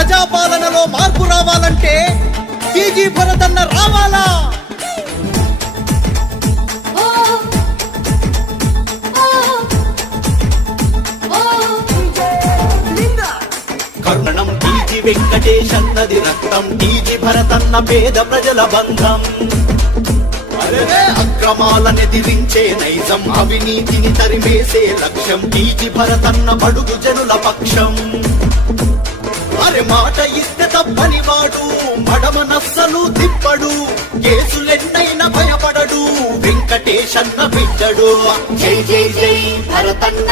ప్రజాపాలనలో మార్పు రావాలంటే టీజీ భరతన్న రావాలా? కరుణం టీజీ వెంకటేశన్నది రక్తం, టీజీ భరతన్న పేద ప్రజల బంధం. అక్రమాలనెదిరించే నైజం, అవినీతిని తరిమేసే లక్ష్యం, టీజీ భరతన్న బడుగు జనుల పక్షం. అరే మాట ఇస్తే తప్పని వాడు, మడమనస్సలు తిప్పడు, కేసులెన్నైనా భయపడడు, వెంకటేశన్న బిడ్డడు. జై జై జై భరతన్న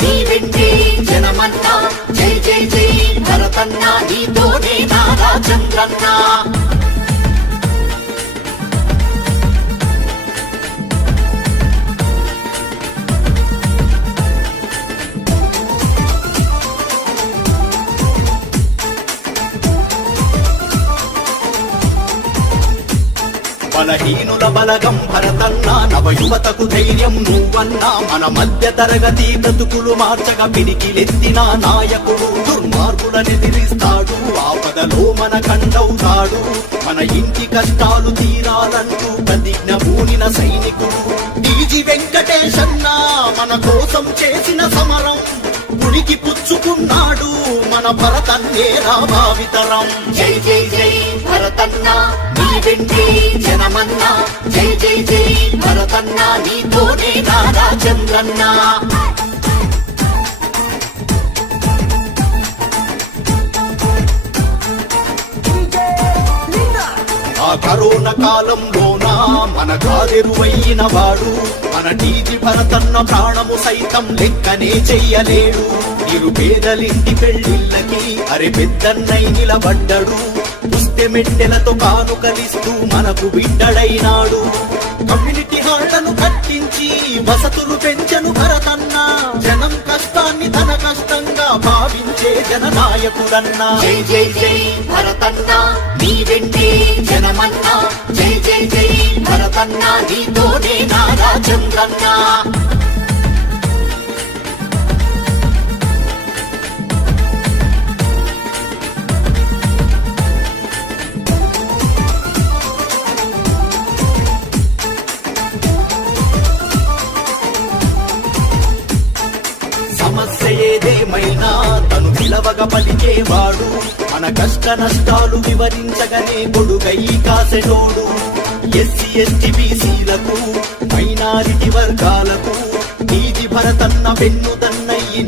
నీ వెంటే జనమన్న, జై జై జై భరతన్న నీతోనే నారా చంద్రన్న. బలహీనుల బలగం భరతన్న, నవ యువతకు ధైర్యం నువ్వన్నా, మన మధ్య తరగతి బ్రతుకులు మార్చగా పిడికిలెత్తిన నాయకుడు, దుర్మార్గులనెదిరిస్తాడు, ఆపదలో మన కండవుతాడు, మన ఇంటి కష్టాలు తీరాలంటూ ప్రతిజ్ఞ పూనిన సైనికుడు. టీజీ వెంకటేశన్న మన కోసం చేసిన సమరం, ఉనికి పుచ్చుకున్నాడు మన భరతన్నే భావితరం. జై జై జై భరతన్న నీ వెంటే జనమన్న, జై జై జై భరతన్న నీతోనే నారా చంద్రన్న. ఆ కరోనా కాలంలోన మన కాదెరువైన వాడు, మన టీజీ భరతన్న ప్రాణము సైతం లెక్కనే చెయ్యలేడు. నిరుపేదలింటి పెళ్లిళ్ళకి అరే పెద్దన్నై నిలబడ్డాడు, పుస్తె మెట్టెలతో కానుకలిస్తూ మనకు బిడ్డడైనాడు. కమ్యూనిటీ హాళ్లను కట్టించి వసతులు పెంచను భరతన్న, జనం కష్టాన్ని తన కష్టంగా భావించే జననాయకుడన్నా. జై జై జై భరతన్న నీ వెంటే జనమన్న, జై జై జై భరతన్న నీతోనే నారా చంద్రన్న. సమస్య ఏదేమైనా తను పిలవగా పలికేవాడు, మన కష్ట నష్టాలు వివరించగానే గొడుగై కాసెటోడు. ఎస్సీ ఎస్టీ బీసీలకు మైనారిటీ వర్గాలకు టీజీ భరతన్న వెన్నుదన్నయ్యి